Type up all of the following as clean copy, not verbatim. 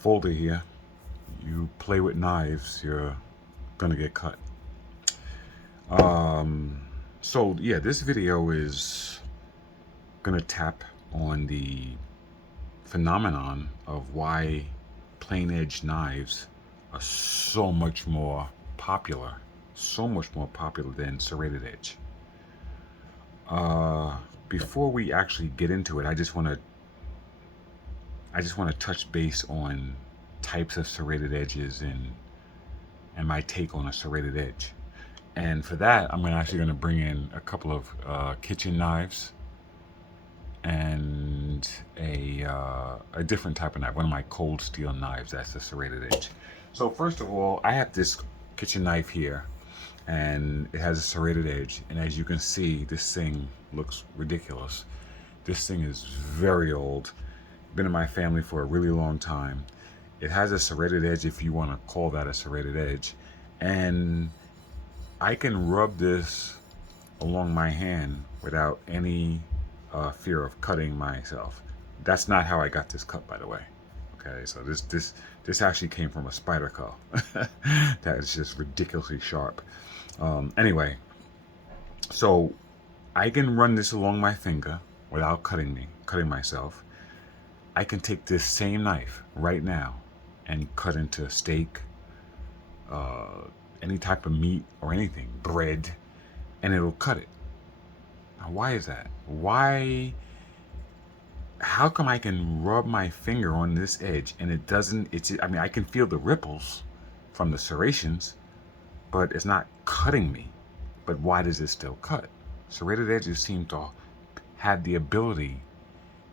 folder here. You play with knives, you're gonna get cut. Um, so yeah, this video is gonna tap on the phenomenon of why plain edge knives are so much more popular than serrated edge. Uh, Before we actually get into it, I just want to touch base on types of serrated edges and my take on a serrated edge. And for that, I'm actually going to bring in a couple of kitchen knives and a different type of knife, one of my cold steel knives. That's the serrated edge. So first of all, I have this kitchen knife here, and it has a serrated edge. And as you can see, this thing looks ridiculous. This thing is very old. Been in my family for a really long time. It has a serrated edge, if you want to call that a serrated edge, and I can rub this along my hand without any fear of cutting myself. That's not how I got this cut, by the way. Okay, so this actually came from a spider claw that is just ridiculously sharp. Anyway, so I can run this along my finger without cutting myself. I can take this same knife right now and cut into a steak, uh, any type of meat or anything, bread, and it'll cut it. Now, why is that? How come I can rub my finger on this edge and it doesn't, I mean, I can feel the ripples from the serrations, but it's not cutting me. But why does it still cut? Serrated edges seem to have the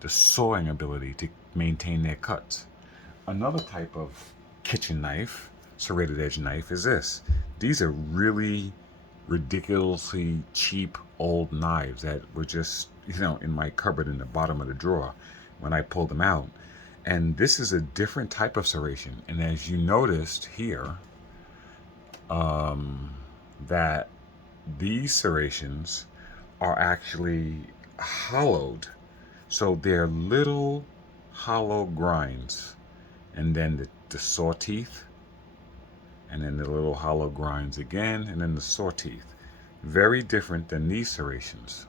sawing ability to maintain their cuts. Another type of kitchen knife, serrated edge knife, is this. These are really ridiculously cheap old knives that were just, in my cupboard in the bottom of the drawer when I pulled them out. And this is a different type of serration. And as you noticed here, that these serrations are actually hollowed. So they're little hollow grinds. And then the saw teeth, and then the little hollow grinds again, and then the saw teeth. Very different than these serrations.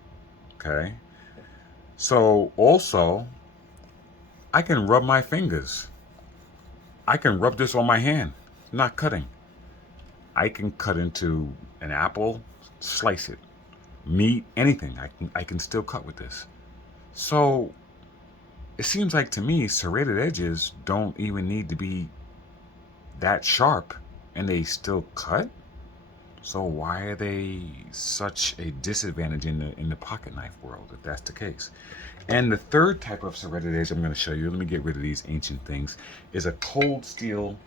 Okay? So also, I can rub my fingers. I can rub this on my hand, not cutting. I can cut into an apple, slice it. Meat, anything. I can still cut with this. So it seems like to me serrated edges don't even need to be that sharp and they still cut. So why are they such a disadvantage in the pocket knife world, if that's the case? And the third type of serrated edge I'm going to show you, let me get rid of these ancient things, is a cold steel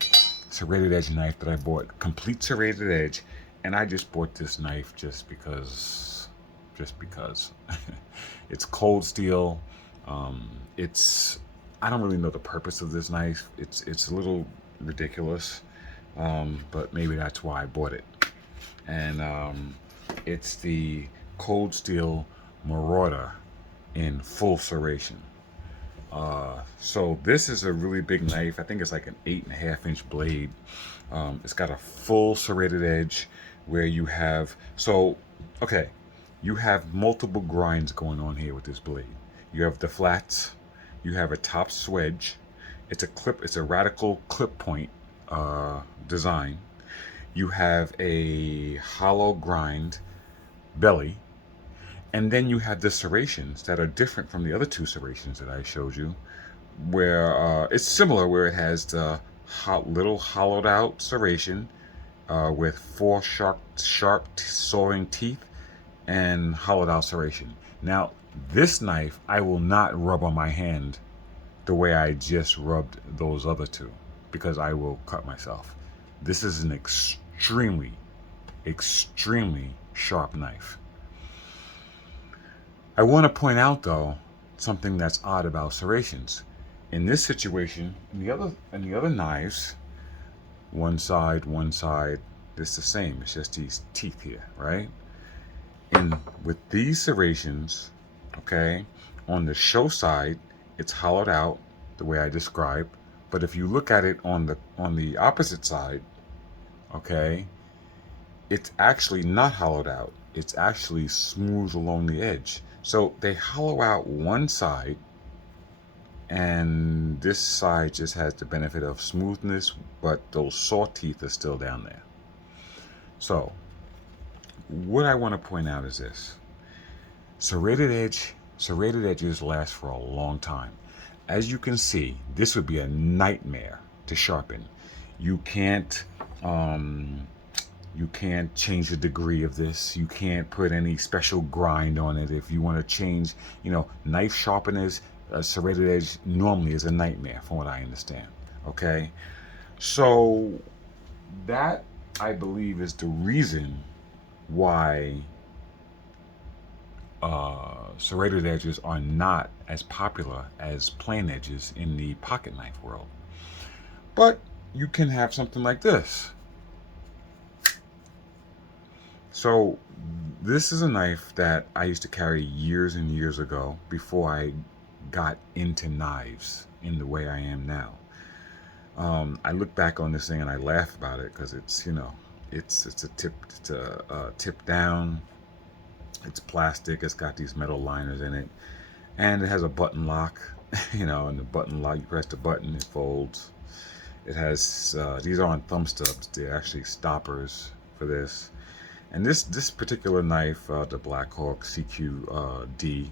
serrated edge knife that I bought, complete serrated edge, and I just bought this knife just because. It's cold steel. It's I don't really know the purpose of this knife. It's a little ridiculous, but maybe that's why I bought it. And it's the cold steel Marauder in full serration. So this is a really big knife. I think it's like an 8.5-inch blade. It's got a full serrated edge where you have multiple grinds going on here with this blade. You have the flats, you have a top swedge. It's a radical clip point design. You have a hollow grind belly, and then you have the serrations that are different from the other two serrations that I showed you, where it's similar, where it has the little hollowed out serration with four sharp sawing teeth and hollowed out serration. Now, this knife I will not rub on my hand the way I just rubbed those other two, because I will cut myself. This is an extremely, extremely sharp knife. I want to point out, though, something that's odd about serrations. In this situation, in the other knives, one side, it's the same. It's just these teeth here, right? And with these serrations, okay, on the show side, it's hollowed out the way I described. But if you look at it on the opposite side, okay, it's actually not hollowed out. It's actually smooth along the edge. So they hollow out one side, and this side just has the benefit of smoothness, but those saw teeth are still down there. So what I want to point out is this: serrated edges last for a long time. As you can see, this would be a nightmare to sharpen. You can't you can't change the degree of this. You can't put any special grind on it. If you want to change, knife sharpeners, serrated edge normally is a nightmare from what I understand. Okay, so that, I believe, is the reason why serrated edges are not as popular as plain edges in the pocket knife world. But you can have something like this. So this is a knife that I used to carry years and years ago before I got into knives in the way I am now. I look back on this thing and I laugh about it because it's a tip down. It's plastic. It's got these metal liners in it, and it has a button lock. And the button lock, you press the button, it folds. It has these aren't thumb stubs; they're actually stoppers for this. And this particular knife, the Blackhawk CQD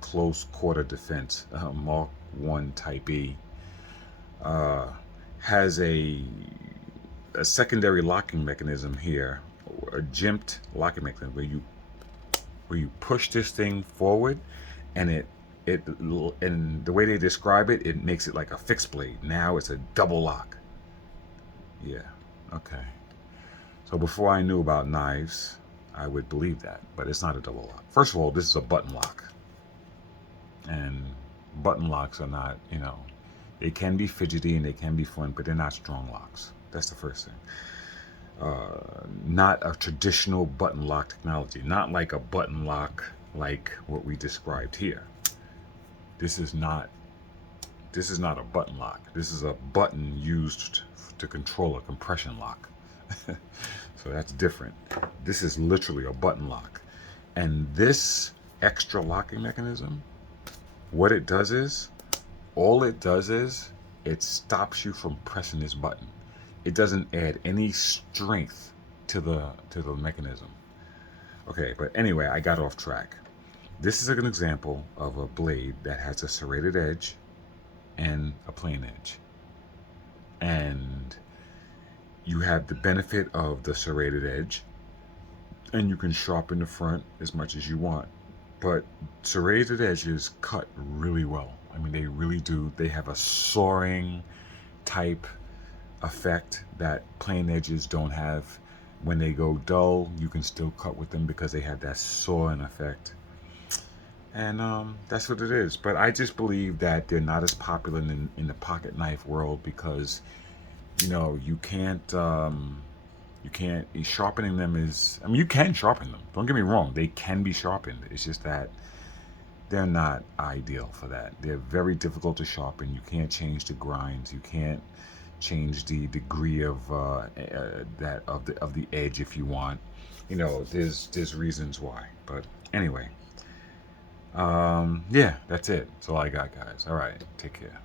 close quarter defense Mark 1 Type E, has a secondary locking mechanism here, a jimped locking mechanism where you push this thing forward, and and the way they describe it, it makes it like a fixed blade. Now it's a double lock. Yeah, okay. So before I knew about knives, I would believe that, but it's not a double lock. First of all, this is a button lock, and button locks are not, they can be fidgety and they can be fun, but they're not strong locks. That's the first thing. Not a traditional button lock technology, not like a button lock like what we described here. This is not a button lock. This is a button used to control a compression lock. So that's different. This is literally a button lock. And this extra locking mechanism, what it does is, it stops you from pressing this button. It doesn't add any strength to the mechanism. Okay, but anyway, I got off track. This is an example of a blade that has a serrated edge and a plain edge. And you have the benefit of the serrated edge, and you can sharpen the front as much as you want. But serrated edges cut really well. I mean, they really do. They have a soaring type effect that plain edges don't have. When they go dull, you can still cut with them because they have that sawing effect. And that's what it is. But I just believe that they're not as popular in the pocket knife world because, you can't sharpening them is, I mean, you can sharpen them. Don't get me wrong. They can be sharpened. It's just that they're not ideal for that. They're very difficult to sharpen. You can't change the grinds. You can't change the degree of the edge if you want. There's reasons why. But anyway, yeah, that's it. That's all I got, guys. All right, take care.